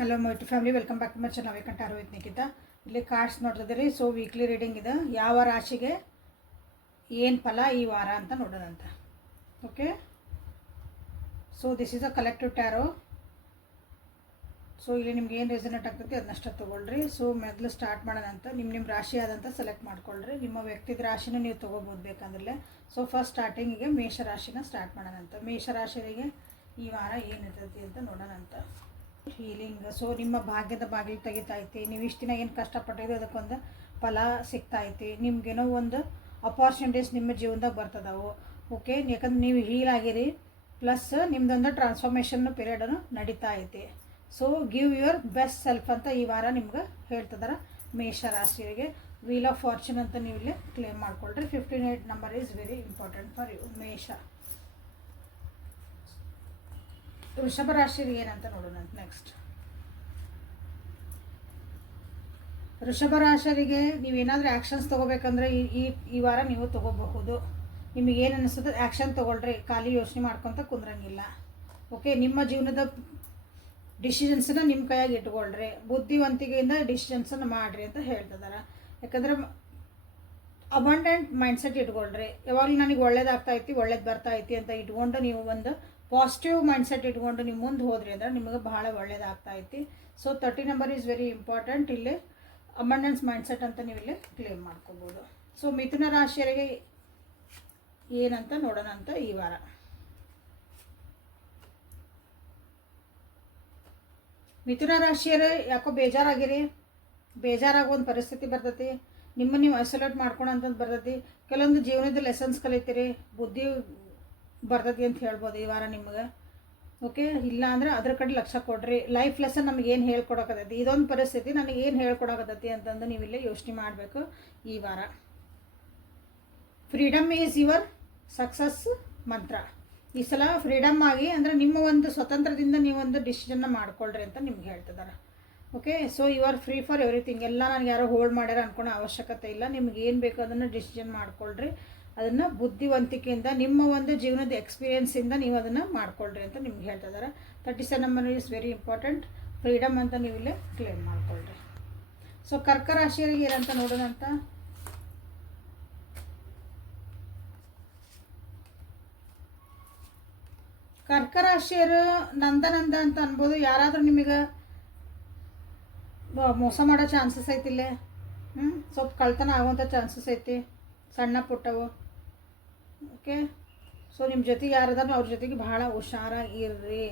Hello my to family, welcome back to my channel. ವೇಕಂಠ ರೋಹಿತ್ ನಿಖಿತ. ಇಲ್ಲಿ cards ನೋಡ್ತಿದ್ದೀರಿ. So weekly reading ಇದೆ. ಯಾವ ರಾಶಿಗೆ ಏನು ಫಲ ಈ ವಾರ ಅಂತ ನೋಡೋದಂತ. Okay, so this is a collective tarot. So ಇಲ್ಲಿ ನಿಮ್ಗೆ ಏನು ರೆಸನೇಟ್ ಆಗ್ತೈತಿ ಅದನ್ನಷ್ಟ ತೊಗೊಳ್ರಿ. ಸೊ ಮೊದಲು ಸ್ಟಾರ್ಟ್ ಮಾಡೋಣಂತ. ನಿಮ್ಮ ರಾಶಿ ಆದಂತ ಸೆಲೆಕ್ಟ್ ಮಾಡ್ಕೊಳ್ರಿ. ನಿಮ್ಮ ವ್ಯಕ್ತಿದ ರಾಶಿನ ನೀವು ತೊಗೋಬೋದು ಬೇಕಂದ್ರೆ. ಸೊ ಫಸ್ಟ್ ಸ್ಟಾರ್ಟಿಂಗಿಗೆ ಮೇಷರಾಶಿನ ಸ್ಟಾರ್ಟ್ ಮಾಡೋಣಂತ. ಮೇಷರಾಶಿಗೆ ಈ ವಾರ ಏನಿರ್ತೈತಿ ಅಂತ ನೋಡೋಣಂತ. ಹೀಲಿಂಗ್. ಸೊ ನಿಮ್ಮ ಭಾಗ್ಯದ ಬಾಗಿಲು ತೆಗಿತೈತಿ. ನೀವು ಇಷ್ಟು ದಿನ ಏನು ಕಷ್ಟಪಟ್ಟಿದ್ದು ಅದಕ್ಕೊಂದು ಫಲ ಸಿಗ್ತೈತಿ. ನಿಮ್ಗೇನೋ ಒಂದು ಅಪಾರ್ಚುನಿಟೀಸ್ ನಿಮ್ಮ ಜೀವನದಾಗ ಬರ್ತದವು. ಓಕೆ, ಯಾಕಂದ್ರೆ ನೀವು ಹೀಲ್ ಆಗಿರಿ, ಪ್ಲಸ್ ನಿಮ್ದೊಂದು ಟ್ರಾನ್ಸ್ಫಾರ್ಮೇಷನ್ ಪೀರಿಯಡನ್ನು ನಡೀತಾ ಐತಿ. So give your best self ಅಂತ ಈ ವಾರ ನಿಮ್ಗೆ ಹೇಳ್ತಿದಾರೆ ಮೇಷರಾಶಿಯವರಿಗೆ. ವೀಲ್ ಆಫ್ ಫಾರ್ಚೂನ್ ಅಂತ ನೀವು ಇಲ್ಲಿ ಕ್ಲೇಮ್ ಮಾಡ್ಕೊಳ್ರಿ. 58 number is very important for you. ಮೇಷ. ವೃಷಭ ರಾಶಿಗೆ ಏನಂತ ನೋಡೋಣ ನೆಕ್ಸ್ಟ್. ವೃಷಭ ರಾಶಿಗೆ ನೀವೇನಾದರೂ ಆ್ಯಕ್ಷನ್ಸ್ ತೊಗೋಬೇಕಂದ್ರೆ ಈ ವಾರ ನೀವು ತೊಗೋಬಹುದು. ನಿಮಗೆ ಏನು ಅನಿಸ್ತದೆ ಆ್ಯಕ್ಷನ್ ತೊಗೊಳ್ರಿ. ಖಾಲಿ ಯೋಚನೆ ಮಾಡ್ಕೊತ ಕುಂದ್ರಂಗಿಲ್ಲ. ಓಕೆ, ನಿಮ್ಮ ಜೀವನದ ಡಿಸಿಷನ್ಸನ್ನ ನಿಮ್ಮ ಕೈಯಾಗಿ ಇಟ್ಕೊಳ್ರಿ. ಬುದ್ಧಿವಂತಿಕೆಯಿಂದ ಡಿಸಿಷನ್ಸನ್ನು ಮಾಡಿರಿ ಅಂತ ಹೇಳ್ತಿದ್ದಾರೆ. ಯಾಕಂದರೆ ಅಬಂಡೆಂಟ್ ಮೈಂಡ್ಸೆಟ್ ಇಟ್ಕೊಳ್ರಿ. ಯಾವಾಗಲೂ ನನಗೆ ಒಳ್ಳೇದಾಗ್ತೈತಿ, ಒಳ್ಳೇದು ಬರ್ತಾಯಿತಿ ಅಂತ ಇಟ್ಕೊಂಡು ನೀವು ಒಂದು ಪಾಸಿಟಿವ್ ಮೈಂಡ್ಸೆಟ್ ಇಟ್ಕೊಂಡು ನೀವು ಮುಂದೆ ಹೋದ್ರಿ ಅಂದ್ರೆ ನಿಮಗೆ ಬಹಳ ಒಳ್ಳೇದಾಗ್ತೈತಿ. So 30 number is very important. ಇಲ್ಲಿ ಅಬಂಡೆನ್ಸ್ ಮೈಂಡ್ಸೆಟ್ ಅಂತ ನೀವು ಇಲ್ಲಿ ಕ್ಲೇಮ್ ಮಾಡ್ಕೋಬೋದು. ಸೊ ಮಿಥುನ ರಾಶಿಯವರಿಗೆ ಏನಂತ ನೋಡೋಣ ಅಂತ ಈ ವಾರ. ಮಿಥುನ ರಾಶಿಯರು ಯಾಕೋ ಬೇಜಾರಾಗಿರಿ. ಬೇಜಾರಾಗೋ ಒಂದು ಪರಿಸ್ಥಿತಿ ಬರ್ತೈತಿ. ನೀವು ಐಸೋಲೇಟ್ ಮಾಡ್ಕೊಳಂತಂದು ಬರ್ತೈತಿ. ಕೆಲವೊಂದು ಜೀವನದ ಲೆಸನ್ಸ್ ಕಲಿತೀರಿ, ಬುದ್ಧಿ ಬರ್ತೈತಿ ಅಂತ ಹೇಳ್ಬೋದು ಈ ವಾರ ನಿಮ್ಗೆ. ಓಕೆ, ಇಲ್ಲ ಅಂದರೆ ಅದ್ರ ಕಡೆ ಲಕ್ಷ್ಯ ಕೊಡ್ರಿ. ಲೈಫ್ ಲೆಸನ್ ನಮಗೆ ಏನು ಹೇಳ್ಕೊಡಕತ್ತೈತಿ, ಇದೊಂದು ಪರಿಸ್ಥಿತಿ ನನಗೆ ಏನು ಹೇಳ್ಕೊಡಕತ್ತೈತಿ ಅಂತಂದು ನೀವು ಇಲ್ಲಿ ಯೋಚನೆ ಮಾಡಬೇಕು ಈ ವಾರ. ಫ್ರೀಡಮ್ ಈಸ್ ಯುವರ್ ಸಕ್ಸಸ್ ಮಂತ್ರ. ಈ ಸಲ ಫ್ರೀಡಮ್ ಆಗಿ ಅಂದರೆ ನಿಮ್ಮ ಒಂದು ಸ್ವತಂತ್ರದಿಂದ ನೀವೊಂದು ಡಿಸಿಷನ್ನ ಮಾಡ್ಕೊಳ್ರಿ ಅಂತ ನಿಮ್ಗೆ ಹೇಳ್ತಿದ್ದಾರೆ. Okay, so you are free for everything. ಎಲ್ಲ ನನಗೆ ಯಾರೋ ಹೋಲ್ಡ್ ಮಾಡ್ಯಾರ ಅನ್ಕೊಳೋ ಅವಶ್ಯಕತೆ ಇಲ್ಲ. ನಿಮ್ಗೆ ಏನು ಬೇಕು ಅದನ್ನು ಡಿಸಿಷನ್ ಮಾಡ್ಕೊಳ್ರಿ. ಅದನ್ನು ಬುದ್ಧಿವಂತಿಕೆಯಿಂದ ನಿಮ್ಮ ಒಂದು ಜೀವನದ ಎಕ್ಸ್ಪೀರಿಯೆನ್ಸಿಂದ ನೀವು ಅದನ್ನು ಮಾಡ್ಕೊಳ್ರಿ ಅಂತ ನಿಮ್ಗೆ ಹೇಳ್ತಿದ್ದಾರೆ. 37 number is very important. Freedom ಅಂತ ನೀವು ಇಲ್ಲೇ ಕ್ಲೇಮ್ ಮಾಡ್ಕೊಳ್ರಿ. ಸೊ ಕರ್ಕ ರಾಶಿಯವರಿಗೆ ಏನಂತ ನೋಡೋಣಂತ. ಕರ್ಕ ರಾಶಿಯರು ನಂದ ಅಂತ ಅನ್ಬೋದು. ಯಾರಾದರೂ ನಿಮಗೆ ಮೋಸ ಮಾಡೋ ಚಾನ್ಸಸ್ ಐತಿಲ್ಲ. ಸ್ವಲ್ಪ ಕಳ್ತನ ಆಗುವಂಥ ಚಾನ್ಸಸ್ ಐತಿ, ಸಣ್ಣ ಪುಟ್ಟವು. ಓಕೆ, ಸೊ ನಿಮ್ಮ ಜೊತೆಗೆ ಯಾರದಾರು ಅವ್ರ ಜೊತೆಗೆ ಭಾಳ ಹುಷಾರಾಗಿರ್ರಿ.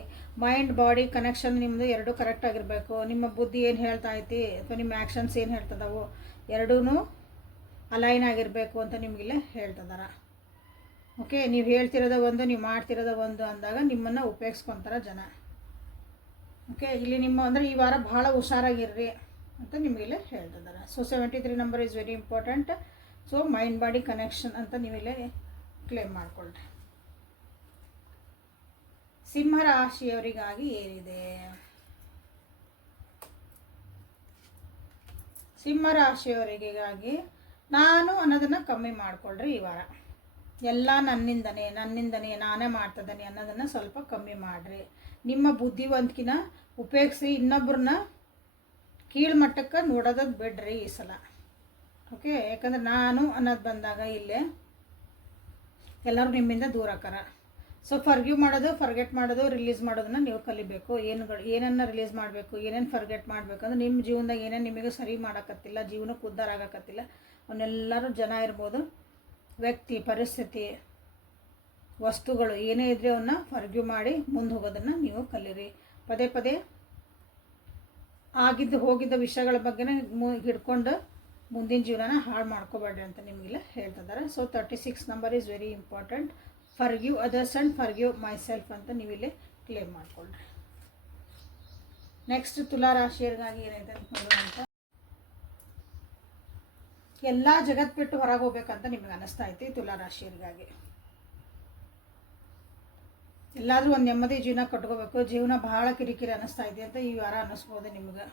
ಮೈಂಡ್ ಬಾಡಿ ಕನೆಕ್ಷನ್ ನಿಮ್ಮದು ಎರಡೂ ಕರೆಕ್ಟ್ ಆಗಿರಬೇಕು. ನಿಮ್ಮ ಬುದ್ಧಿ ಏನು ಹೇಳ್ತಾ ಐತಿ ಅಥವಾ ನಿಮ್ಮ ಆ್ಯಕ್ಷನ್ಸ್ ಏನು ಹೇಳ್ತದವು ಎರಡೂ ಅಲೈನ್ ಆಗಿರಬೇಕು ಅಂತ ನಿಮಗಿಲ್ಲೇ ಹೇಳ್ತಿದ್ದಾರೆ. ಓಕೆ, ನೀವು ಹೇಳ್ತಿರೋದ ಒಂದು, ನೀವು ಮಾಡ್ತಿರೋದ ಒಂದು ಅಂದಾಗ ನಿಮ್ಮನ್ನು ಉಪಯೋಗಿಸ್ಕೊತಾರೆ ಜನ. ಓಕೆ, ಇಲ್ಲಿ ನಿಮ್ಮ ಅಂದರೆ ಈ ವಾರ ಭಾಳ ಹುಷಾರಾಗಿರ್ರಿ ಅಂತ ನಿಮಗಿಲ್ಲೇ ಹೇಳ್ತಿದ್ದಾರೆ. So 73 number is very important. So mind body connection ಅಂತ ನೀವಿಲ್ಲೇ ಕ್ಲೇಮ್ ಮಾಡಿಕೊಳ್ಳ್ರಿ. ಸಿಂಹ ರಾಶಿಯವರಿಗಾಗಿ ಏನಿದೆ. ಸಿಂಹ ರಾಶಿಯವರಿಗಾಗಿ ನಾನು ಅನ್ನೋದನ್ನು ಕಮ್ಮಿ ಮಾಡಿಕೊಳ್ಳ್ರಿ ಈ ವಾರ. ಎಲ್ಲ ನನ್ನಿಂದನೇ ನಾನೇ ಮಾಡ್ತಿದ್ದೇನೆ ಅನ್ನೋದನ್ನು ಸ್ವಲ್ಪ ಕಮ್ಮಿ ಮಾಡಿರಿ. ನಿಮ್ಮ ಬುದ್ಧಿವಂತಿಕೆನ ಉಪಯೋಗಿಸಿ ಇನ್ನೊಬ್ಬರನ್ನ ಕೀಳು ಮಟ್ಟಕ್ಕೆ ನೋಡೋದು ಬಿಡ್ರಿ ಈ ಸಲ. ಓಕೆ, ಯಾಕಂದ್ರೆ ನಾನು ಅನ್ನೋದು ಬಂದಾಗ ಇಲ್ಲೇ ಎಲ್ಲರೂ ನಿಮ್ಮಿಂದ ದೂರ ಆಕಾರ. ಸೊ ಫರ್ಗ್ಯೂ ಮಾಡೋದು, ಫರ್ಗೆಟ್ ಮಾಡೋದು, ರಿಲೀಸ್ ಮಾಡೋದನ್ನ ನೀವು ಕಲಿಬೇಕು. ಏನನ್ನ ರಿಲೀಸ್ ಮಾಡಬೇಕು, ಏನೇನು ಫರ್ಗೆಟ್ ಮಾಡಬೇಕು ಅಂದ್ರೆ ನಿಮ್ಮ ಜೀವನದಾಗ ಏನೇನು ನಿಮಗೆ ಸರಿ ಮಾಡೋಕತ್ತಿಲ್ಲ, ಜೀವನಕ್ಕೆ ಉದ್ಧಾರ ಆಗೋಕತ್ತಿಲ್ಲ ಅವನ್ನೆಲ್ಲರೂ ಜನ ಇರ್ಬೋದು, ವ್ಯಕ್ತಿ, ಪರಿಸ್ಥಿತಿ, ವಸ್ತುಗಳು ಏನೇ ಇದ್ರೆ ಅವನ್ನ ಫರ್ಗ್ಯೂ ಮಾಡಿ ಮುಂದೆ ಹೋಗೋದನ್ನು ನೀವು ಕಲೀರಿ. ಪದೇ ಪದೇ ಹೋಗಿದ್ದ ವಿಷಯಗಳ ಬಗ್ಗೆನೇ ಹಿಡ್ಕೊಂಡು ಮುಂದಿನ ಜೀವನನ ಹಾಳು ಮಾಡ್ಕೋಬೇಡ್ರಿ ಅಂತ ನಿಮಗೆಲ್ಲ ಹೇಳ್ತಿದ್ದಾರೆ. So 36 number is very important. ಫರ್ಗ್ಯೂ others and ಫರ್ಗ್ಯೂ my self ಅಂತ ನೀವಿಲ್ಲಿ ಕ್ಲೇಮ್ ಮಾಡ್ಕೊಳ್ರಿ. ನೆಕ್ಸ್ಟ್ ತುಲಾ ರಾಶಿಯರಿಗಾಗಿ ಏನೈತೆ ಅಂತ ನೋಡೋಣ. ಎಲ್ಲ ಜಗತ್ತು ಬಿಟ್ಟು ಹೊರಗೆ ಹೋಗ್ಬೇಕಂತ ನಿಮ್ಗೆ ಅನಿಸ್ತಾ ಐತಿ. ತುಲಾ ರಾಶಿಯರಿಗಾಗಿ ಎಲ್ಲಾದರೂ ಒಂದು ನೆಮ್ಮದಿ ಜೀವನ ಕಟ್ಕೋಬೇಕು. ಜೀವನ ಭಾಳ ಕಿರಿಕಿರಿ ಅನ್ನಿಸ್ತಾ ಇದೆ ಅಂತ ಈ ವಾರ ಅನ್ನಿಸ್ಬೋದು ನಿಮ್ಗೆ.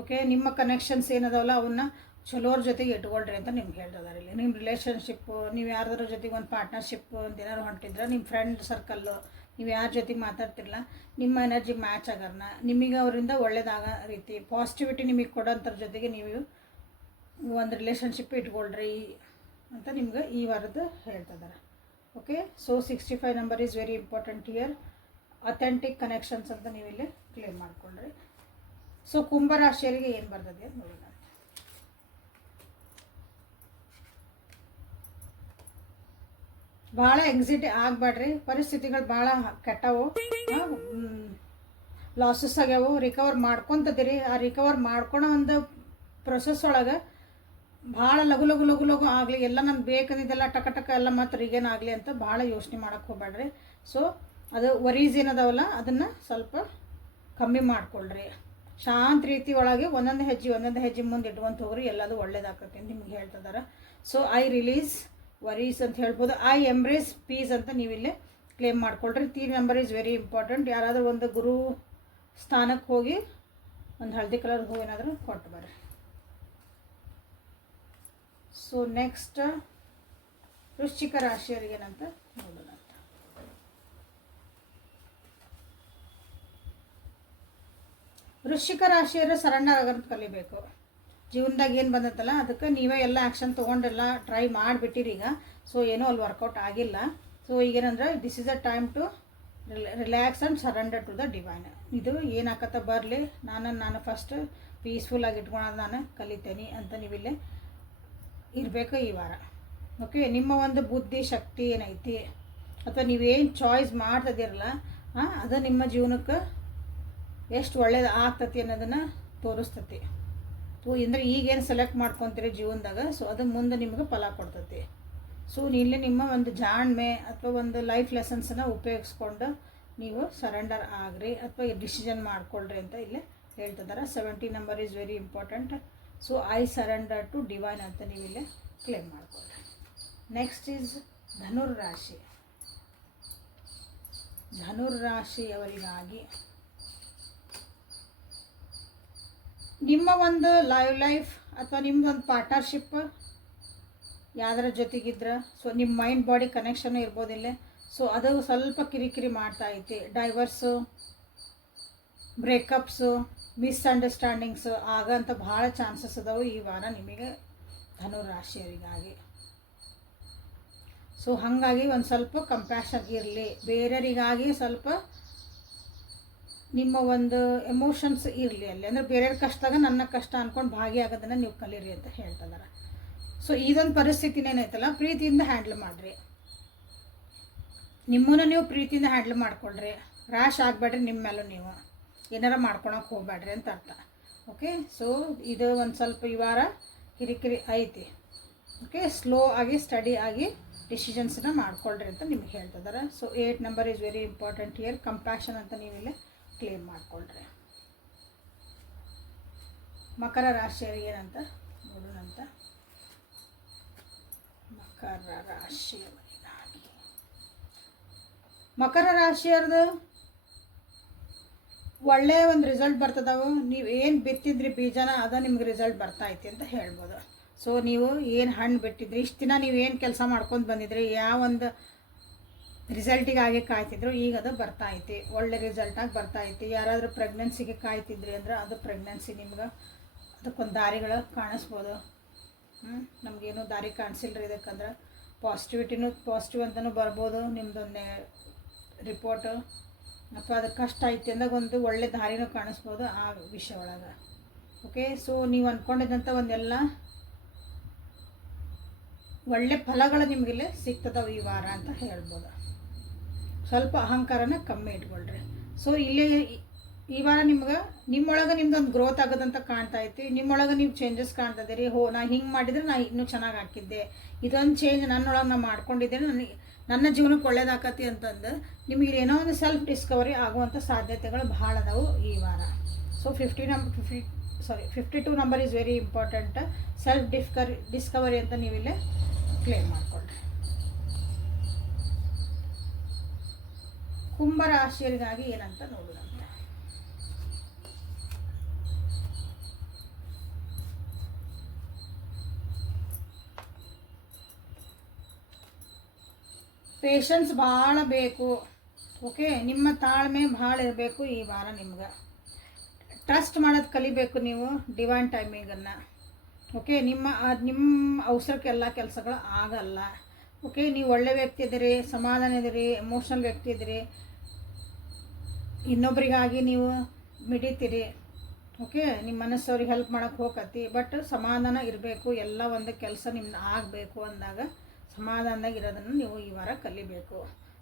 ಓಕೆ, ನಿಮ್ಮ ಕನೆಕ್ಷನ್ಸ್ ಏನದಾವಲ್ಲ ಅವನ್ನ ಚಲೋರ ಜೊತೆಗೆ ಇಟ್ಕೊಳ್ರಿ ಅಂತ ನಿಮ್ಗೆ ಹೇಳ್ತಿದ್ದಾರೆ ಇಲ್ಲಿ. ನಿಮ್ಮ ರಿಲೇಷನ್ಶಿಪ್ಪು, ನೀವು ಯಾರ್ದಾರ ಜೊತೆಗೆ ಒಂದು ಪಾರ್ಟ್ನರ್ಶಿಪ್ ಒಂದು ಏನಾದ್ರು ಹೊಂಟಿದ್ರೆ, ನಿಮ್ಮ ಫ್ರೆಂಡ್ ಸರ್ಕಲ್ಲು, ನೀವು ಯಾರ ಜೊತೆಗೆ ಮಾತಾಡ್ತಿರಲ್ಲ ನಿಮ್ಮ ಎನರ್ಜಿಗೆ ಮ್ಯಾಚ್ ಆಗೋರ್ನ, ನಿಮಗೆ ಅವರಿಂದ ಒಳ್ಳೇದಾಗ ರೀತಿ ಪಾಸಿಟಿವಿಟಿ ನಿಮಗೆ ಕೊಡೋಂಥರ ಜೊತೆಗೆ ನೀವು ಒಂದು ರಿಲೇಷನ್ಶಿಪ್ ಇಟ್ಕೊಳ್ರಿ ಅಂತ ನಿಮ್ಗೆ ಈ ವಾರದ ಹೇಳ್ತಿದ್ದಾರೆ. Okay, so 65 number is very important here. Authentic connections ಅಂತ ನೀವು ಇಲ್ಲಿ ಕ್ಲೇಮ್ ಮಾಡ್ಕೊಳ್ರಿ. ಸೊ ಕುಂಭರಾಶಿಯವರಿಗೆ ಏನು ಬರ್ತದೆ ಅಂತ ನೋಡೋಣ. ಭಾಳ ಎಕ್ಸಿಟ್ ಆಗಬೇಡ್ರಿ, ಪರಿಸ್ಥಿತಿಗಳು ಭಾಳ ಕೆಟ್ಟವು, ಲಾಸಸ್ ಆಗ್ಯಾವು, ರಿಕವರ್ ಮಾಡ್ಕೊತದಿರಿ. ಆ ರಿಕವರ್ ಮಾಡ್ಕೊಳೋ ಒಂದು ಪ್ರೊಸೆಸ್ ಒಳಗೆ ಭಾಳ ಲಘು ಲಘು ಲಘು ಲಘು ಆಗಲಿ, ಎಲ್ಲ ನಮ್ಗೆ ಬೇಕಂದಿದ್ದೆಲ್ಲ ಟಕ ಟಕ ಎಲ್ಲ ಮತ್ತು ರಿಗೇನ್ ಆಗಲಿ ಅಂತ ಭಾಳ ಯೋಚನೆ ಮಾಡೋಕ್ಕೆ ಹೋಗ್ಬೇಡ್ರಿ. ಸೊ ಅದು ವರೀಸ್ ಏನದಾವಲ್ಲ ಅದನ್ನು ಸ್ವಲ್ಪ ಕಮ್ಮಿ ಮಾಡ್ಕೊಳ್ರಿ. ಶಾಂತ ರೀತಿ ಒಳಗೆ ಒಂದೊಂದು ಹೆಜ್ಜೆ ಮುಂದೆ ಇಟ್ಕೊಂತ ಹೋಗ್ರಿ, ಎಲ್ಲದು ಒಳ್ಳೇದಾಗತ್ತೆ ಅಂತ ನಿಮ್ಗೆ ಹೇಳ್ತಿದ್ದಾರೆ. ಸೊ ಐ ರಿಲೀಸ್ ವರೀಸ್ ಅಂತ ಹೇಳ್ಬೋದು. ಐ ಎಂಬ್ರೇಸ್ ಪೀಸ್ ಅಂತ ನೀವಿಲ್ಲಿ ಕ್ಲೇಮ್ ಮಾಡ್ಕೊಳ್ರಿ. 3 ನಂಬರ್ ಈಸ್ ವೆರಿ ಇಂಪಾರ್ಟೆಂಟ್. ಯಾರಾದರೂ ಒಂದು ಗುರು ಸ್ಥಾನಕ್ಕೆ ಹೋಗಿ ಒಂದು ಹಳದಿ ಕಲರ್ ಹೂವು ಏನಾದರೂ ಕೊಟ್ಟು ಬರ್ರಿ. ಸೊ ನೆಕ್ಸ್ಟ್ ವೃಶ್ಚಿಕ ರಾಶಿಯವರಿಗೆ ಏನಂತ ನೋಡೋಣ. ವೃಶ್ಚಿಕ ರಾಶಿಯವರು ಸರೆಂಡರ್ ಆಗೋದು ಕಲಿಬೇಕು. ಜೀವನದಾಗ ಏನು ಬಂದತ್ತಲ್ಲ ಅದಕ್ಕೆ ನೀವೇ ಎಲ್ಲ ಆ್ಯಕ್ಷನ್ ತೊಗೊಂಡೆಲ್ಲ ಟ್ರೈ ಮಾಡಿಬಿಟ್ಟಿರಿ ಈಗ. ಸೊ ಏನೂ ಅಲ್ಲಿ ವರ್ಕೌಟ್ ಆಗಿಲ್ಲ. ಸೊ ಈಗೇನಂದ್ರೆ this is a time to relax and surrender to the divine. ಇದು ಏನಾಕತ್ತ ಬರಲಿ, ನಾನು ಫಸ್ಟ್ ಪೀಸ್ಫುಲ್ಲಾಗಿ ಇಟ್ಕೊಳೋದು ನಾನು ಕಲಿತೇನೆ ಅಂತ ನೀವಿಲ್ಲಿ ಇರಬೇಕು ಈ ವಾರ. ಓಕೆ, ನಿಮ್ಮ ಒಂದು ಬುದ್ಧಿ ಶಕ್ತಿ ಏನೈತಿ ಅಥವಾ ನೀವೇನು ಚಾಯ್ಸ್ ಮಾಡ್ತಿದ್ದೀರಲ್ಲ ಅದು ನಿಮ್ಮ ಜೀವನಕ್ಕೆ ಎಷ್ಟು ಒಳ್ಳೇದು ಆಗ್ತತಿ ಅನ್ನೋದನ್ನು ತೋರಿಸ್ತತಿ. ಅಂದರೆ ಈಗೇನು ಸೆಲೆಕ್ಟ್ ಮಾಡ್ಕೊತೀರಿ ಜೀವನದಾಗ, ಸೊ ಅದು ಮುಂದೆ ನಿಮ್ಗೆ ಫಲ ಕೊಡ್ತತಿ. ಸೊ ಇಲ್ಲಿ ನಿಮ್ಮ ಒಂದು ಜಾಣ್ಮೆ ಅಥವಾ ಒಂದು ಲೈಫ್ ಲೆಸನ್ಸನ್ನು ಉಪಯೋಗಿಸ್ಕೊಂಡು ನೀವು ಸರೆಂಡರ್ ಆಗ್ರಿ ಅಥವಾ ಡಿಸಿಷನ್ ಮಾಡ್ಕೊಳ್ರಿ ಅಂತ ಇಲ್ಲಿ ಹೇಳ್ತಿದ್ದಾರೆ. 70 number is very important. So I surrender to divine ಅಂತ ನೀವು ಇಲ್ಲಿ ಕ್ಲೇಮ್ ಮಾಡ್ಕೊಳ್ರಿ. Next is ಧನುರ್ರಾಶಿ. ಧನುರ್ರಾಶಿಯವರಿಗಾಗಿ ನಿಮ್ಮ ಒಂದು ಲೈಫ್ ಅಥವಾ ನಿಮ್ಮದೊಂದು ಪಾರ್ಟ್ನರ್ಶಿಪ್ ಯಾವ್ದರ ಜೊತೆಗಿದ್ರೆ, ಸೊ ನಿಮ್ಮ ಮೈಂಡ್ ಬಾಡಿ ಕನೆಕ್ಷನ್ ಇರ್ಬೋದಿಲ್ಲ. ಸೊ ಅದು ಸ್ವಲ್ಪ ಕಿರಿಕಿರಿ ಮಾಡ್ತಾ ಐತಿ. ಡೈವರ್ಸು, ಬ್ರೇಕಪ್ಸು, ಮಿಸ್ಅಂಡರ್ಸ್ಟ್ಯಾಂಡಿಂಗ್ಸು ಆಗಂತ ಭಾಳ ಚಾನ್ಸಸ್ ಅದಾವೆ ಈ ವಾರ ನಿಮಗೆ ಧನುರಾಶಿಯವರಿಗಾಗಿ. ಸೊ ಹಾಗಾಗಿ ಒಂದು ಸ್ವಲ್ಪ ಕಂಪ್ಯಾಷನ್ ಇರಲಿ, ಬೇರೆಯವರಿಗಾಗಿ ಸ್ವಲ್ಪ ನಿಮ್ಮ ಒಂದು ಎಮೋಷನ್ಸ್ ಇರಲಿ ಅಲ್ಲಿ. ಅಂದರೆ ಬೇರೆಯವ್ರ ಕಷ್ಟದಾಗ ನನ್ನ ಕಷ್ಟ ಅಂದ್ಕೊಂಡು ಭಾಗಿಯಾಗೋದನ್ನು ನೀವು ಕಲೀರಿ ಅಂತ ಹೇಳ್ತಿದ್ದಾರೆ. ಸೊ ಇದೊಂದು ಪರಿಸ್ಥಿತಿನೇನೈತಲ್ಲ ಪ್ರೀತಿಯಿಂದ ಹ್ಯಾಂಡ್ಲ್ ಮಾಡಿರಿ. ನಿಮ್ಮನ್ನು ನೀವು ಪ್ರೀತಿಯಿಂದ ಹ್ಯಾಂಡ್ಲ್ ಮಾಡ್ಕೊಳ್ರಿ. ರ್ಯಾಶ್ ಆಗಬೇಡ್ರಿ, ನಿಮ್ಮ ಮೇಲೂ ನೀವು ಏನಾರ ಮಾಡ್ಕೊಳಕ್ಕೆ ಹೋಗ್ಬೇಡ್ರಿ ಅಂತ ಅರ್ಥ. ಓಕೆ, ಸೊ ಇದು ಒಂದು ಸ್ವಲ್ಪ ಈ ವಾರ ಕಿರಿಕಿರಿ ಐತಿ. ಓಕೆ, ಸ್ಲೋ ಆಗಿ ಸ್ಟಡಿ ಆಗಿ ಡಿಸಿಷನ್ಸನ್ನ ಮಾಡ್ಕೊಳ್ರಿ ಅಂತ ನಿಮ್ಗೆ ಹೇಳ್ತಿದ್ದಾರೆ. So 8 number is very important here. Compassion ಅಂತ ನೀವಿಲ್ಲಿ ಕ್ಲೇಮ್ ಮಾಡ್ಕೊಳ್ರಿ. ಮಕರ ರಾಶಿಯವರಿಗೆ ಏನಂತ ನೋಡೋಣಂತ. ಮಕರ ರಾಶಿಯವ್ರದ್ದು ಒಳ್ಳೆಯ ಒಂದು ರಿಸಲ್ಟ್ ಬರ್ತದವು. ನೀವು ಏನು ಬಿತ್ತಿದ್ರಿ ಬೀಜನ ಅದ ನಿಮ್ಗೆ ರಿಸಲ್ಟ್ ಬರ್ತೈತಿ ಅಂತ ಹೇಳ್ಬೋದು. ಸೊ ನೀವು ಏನು ಹಣ್ಣು ಬಿಟ್ಟಿದ್ರಿ, ಇಷ್ಟು ದಿನ ನೀವು ಏನು ಕೆಲಸ ಮಾಡ್ಕೊಂಡು ಬಂದಿದ್ರಿ, ಯಾವ ಒಂದು ರಿಸಲ್ಟಿಗಾಗಿ ಕಾಯ್ತಿದ್ರು, ಈಗ ಅದು ಬರ್ತಾಯಿತಿ, ಒಳ್ಳೆ ರಿಸಲ್ಟಾಗಿ ಬರ್ತಾಯಿತಿ. ಯಾರಾದರೂ ಪ್ರೆಗ್ನೆನ್ಸಿಗೆ ಕಾಯ್ತಿದ್ರಿ ಅಂದ್ರೆ ಅದು ಪ್ರೆಗ್ನೆನ್ಸಿ ನಿಮ್ಗೆ ಅದಕ್ಕೊಂದು ದಾರಿಗಳು ಕಾಣಿಸ್ಬೋದು. ನಮಗೇನು ದಾರಿ ಕಾಣಿಸಿಲ್ರಿ ಇದಕ್ಕಂದ್ರೆ ಪಾಸಿಟಿವ್ ಅಂತಲೂ ಬರ್ಬೋದು ನಿಮ್ಮದೊಂದೇ ರಿಪೋರ್ಟು, ಅಥವಾ ಅದಕ್ಕೆ ಕಷ್ಟ ಐತಿ ಅಂದಾಗ ಒಂದು ಒಳ್ಳೆ ದಾರಿನೂ ಕಾಣಿಸ್ಬೋದು ಆ ವಿಷಯ ಒಳಗೆ. ಓಕೆ, ಸೊ ನೀವು ಅಂದ್ಕೊಂಡಿದ್ದಂಥ ಒಂದೆಲ್ಲ ಒಳ್ಳೆ ಫಲಗಳು ನಿಮಗಿಲ್ಲಿ ಸಿಗ್ತದವು ಈ ವಾರ ಅಂತ ಹೇಳ್ಬೋದು. ಸ್ವಲ್ಪ ಅಹಂಕಾರನ ಕಮ್ಮಿ ಇಟ್ಕೊಳ್ರಿ. ಸೊ ಇಲ್ಲಿ ಈ ವಾರ ನಿಮ್ಮೊಳಗೆ ನಿಮ್ದೊಂದು ಗ್ರೋತ್ ಆಗೋದಂತ ಕಾಣ್ತಾ ಐತಿ. ನಿಮ್ಮೊಳಗೆ ನೀವು ಚೇಂಜಸ್ ಕಾಣ್ತಾ ಇದ್ದೀರಿ. ನಾ ಹಿಂಗೆ ಮಾಡಿದರೆ ನಾ ಇನ್ನೂ ಚೆನ್ನಾಗಿ ಹಾಕಿದ್ದೆ, ಇದೊಂದು ಚೇಂಜ್ ನನ್ನೊಳಗೆ ನಾನು ಮಾಡ್ಕೊಂಡಿದ್ದೇನೆ, ನನ್ನ ಜೀವನಕ್ಕೆ ಒಳ್ಳೇದಾಕತಿ ಅಂತಂದು ನಿಮಗೆ ಏನೋ ಒಂದು ಸೆಲ್ಫ್ ಡಿಸ್ಕವರಿ ಆಗುವಂಥ ಸಾಧ್ಯತೆಗಳು ಭಾಳ ಅದಾವು ಈ ವಾರ. So 52 number is very important. Self Discovery ಅಂತ ನೀವಿಲ್ಲೇ ಕ್ಲೇಮ್ ಮಾಡಿಕೊಳ್ಳ್ರಿ. ಕುಂಭರಾಶಿಯರಿಗಾಗಿ ಏನಂತ ನೋಡೋಣ. ಪೇಷನ್ಸ್ ಭಾಳ ಬೇಕು. ಓಕೆ, ನಿಮ್ಮ ತಾಳ್ಮೆ ಭಾಳ ಇರಬೇಕು ಈ ವಾರ. ನಿಮ್ಗೆ ಟ್ರಸ್ಟ್ ಮಾಡೋದು ಕಲಿಬೇಕು ನೀವು ಡಿವೈನ್ ಟೈಮಿಂಗನ್ನು. ಓಕೆ, ನಿಮ್ಮ ಅವಸರಕ್ಕೆ ಎಲ್ಲ ಕೆಲಸಗಳು ಆಗಲ್ಲ. ಓಕೆ, ನೀವು ಒಳ್ಳೆ ವ್ಯಕ್ತಿ ಇದ್ದೀರಿ, ಸಮಾಧಾನ ಇದ್ದೀರಿ, ಎಮೋಷ್ನಲ್ ವ್ಯಕ್ತಿ ಇದ್ದೀರಿ, ಇನ್ನೊಬ್ರಿಗಾಗಿ ನೀವು ಮಿಡಿತೀರಿ. ಓಕೆ, ನಿಮ್ಮ ಮನಸ್ಸವ್ರಿಗೆ ಹೆಲ್ಪ್ ಮಾಡೋಕ್ಕೆ ಹೋಗತ್ತಿ, ಬಟ್ ಸಮಾಧಾನ ಇರಬೇಕು. ಎಲ್ಲ ಒಂದು ಕೆಲಸ ನಿಮ್ದು ಆಗಬೇಕು ಅಂದಾಗ ಸಮಾಧಾನದಾಗ ಇರೋದನ್ನು ನೀವು ಈ ವಾರ ಕಲಿಬೇಕು.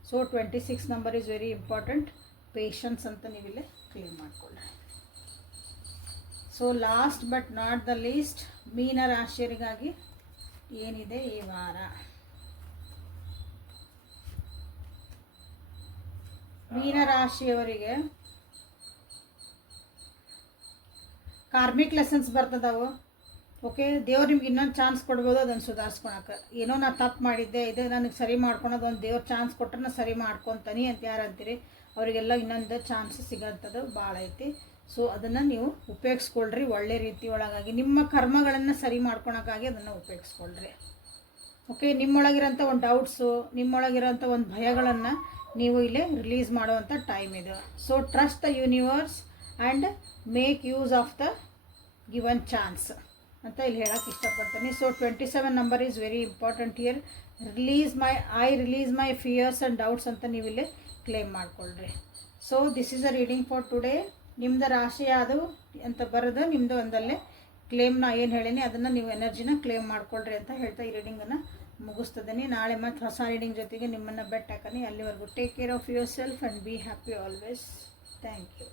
So 26 number is very important. Patience ಅಂತ ನೀವಿಲ್ಲೇ ಕ್ಲೀನ್ ಮಾಡಿಕೊಳ್ಳಿ. So last but not the least, ಮೀನ ರಾಶಿಯವರಿಗಾಗಿ ಏನಿದೆ ಈ ವಾರ? ಮೀನ ರಾಶಿಯವರಿಗೆ ಕಾರ್ಮಿಕ್ ಲೆಸನ್ಸ್ ಬರ್ತದವು. ಓಕೆ, ದೇವ್ರು ನಿಮ್ಗೆ ಇನ್ನೊಂದು ಚಾನ್ಸ್ ಕೊಡ್ಬೋದು ಅದನ್ನು ಸುಧಾರಿಸ್ಕೊಳಕ್ಕೆ. ಏನೋ ನಾನು ತಪ್ಪು ಮಾಡಿದ್ದೆ, ಇದು ನನಗೆ ಸರಿ ಮಾಡ್ಕೊಳೋದು, ಒಂದು ದೇವ್ರು ಚಾನ್ಸ್ ಕೊಟ್ಟರೆ ನಾನು ಸರಿ ಮಾಡ್ಕೊತಾನೆ ಅಂತ ಯಾರು ಅಂತೀರಿ ಅವರಿಗೆಲ್ಲ ಇನ್ನೊಂದು ಚಾನ್ಸ್ ಸಿಗೋಂಥದ್ದು ಭಾಳ ಐತಿ. ಸೊ ಅದನ್ನು ನೀವು ಉಪಯೋಗಿಸ್ಕೊಳ್ರಿ ಒಳ್ಳೆ ರೀತಿ ಒಳಗಾಗಿ, ನಿಮ್ಮ ಕರ್ಮಗಳನ್ನು ಸರಿ ಮಾಡ್ಕೊಳಕ್ಕಾಗಿ ಅದನ್ನು ಉಪಯೋಗಿಸ್ಕೊಳ್ರಿ. ಓಕೆ, ನಿಮ್ಮೊಳಗಿರೋಂಥ ಒಂದು ಡೌಟ್ಸು, ನಿಮ್ಮೊಳಗಿರೋಂಥ ಒಂದು ಭಯಗಳನ್ನು ನೀವು ಇಲ್ಲೇ ರಿಲೀಸ್ ಮಾಡುವಂಥ ಟೈಮ್ ಇದು. So trust the universe and make use of the given chance ಅಂತ ಇಲ್ಲಿ ಹೇಳೋಕ್ಕೆ ಇಷ್ಟಪಡ್ತೀನಿ. So 27 number is very important here. Release my fears and doubts ಅಂತ ನೀವು ಇಲ್ಲಿ ಕ್ಲೇಮ್ ಮಾಡಿಕೊಳ್ಳ್ರಿ. So this is a reading for today. ನಿಮ್ಮದು ರಾಶಿ ಯಾವುದು ಅಂತ ಬರೋದು ನಿಮ್ಮದು ಒಂದಲ್ಲೇ ಕ್ಲೇಮ್ನ ಏನು ಹೇಳೀನಿ ಅದನ್ನು ನೀವು ಎನರ್ಜಿನ ಕ್ಲೇಮ್ ಮಾಡ್ಕೊಳ್ರಿ ಅಂತ ಹೇಳ್ತಾ ಈ ರೀಡಿಂಗನ್ನು ಮುಗಿಸ್ತದೀನಿ. ನಾಳೆ ಮತ್ತು ಹೊಸ ರೀಡಿಂಗ್ ಜೊತೆಗೆ ನಿಮ್ಮನ್ನು ಬೆಟ್ ಹಾಕನಿ. ಅಲ್ಲಿವರೆಗೂ take care of yourself and be happy always. Thank you.